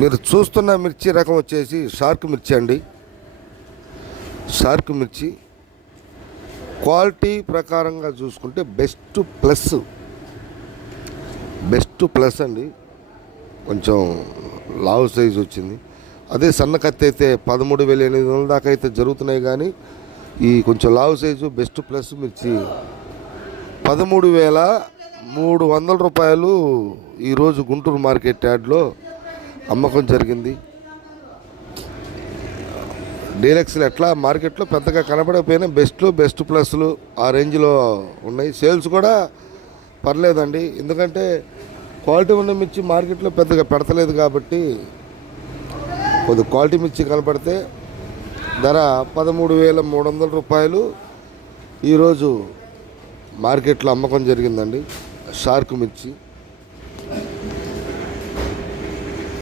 మీరు చూస్తున్న మిర్చి రకం వచ్చేసి షార్క్ మిర్చి అండి. షార్క్ మిర్చి. క్వాలిటీ ప్రకారంగా చూసుకుంటే బెస్ట్ ప్లస్. బెస్ట్ ప్లస్ అండి. కొంచెం లావు సైజు వచ్చింది. అదే సన్న కత్తి అయితే పదమూడు వేల ఎనిమిది వందల దాకా అయితే జరుగుతున్నాయి కానీ ఈ కొంచెం లావు సైజు బెస్ట్ ప్లస్ మిర్చి. పదమూడు వేల మూడు వందల రూపాయలు ఈరోజు గుంటూరు మార్కెట్ యార్డ్లో అమ్మకం జరిగింది. డీలక్స్లు ఎట్లా? మార్కెట్లో పెద్దగా కనబడకపోయినా బెస్ట్లు బెస్ట్ ప్లస్లు ఆ రేంజ్లో ఉన్నాయి. సేల్స్ కూడా పర్లేదండి. ఎందుకంటే క్వాలిటీ ఉన్న మిర్చి మార్కెట్లో పెద్దగా పెడతలేదు కాబట్టి కొద్ది క్వాలిటీ మిర్చి కనపడితే ధర పదమూడు వేల మూడు వందల రూపాయలు ఈరోజు మార్కెట్లో అమ్మకం జరిగిందండి. షార్క్ మిర్చి.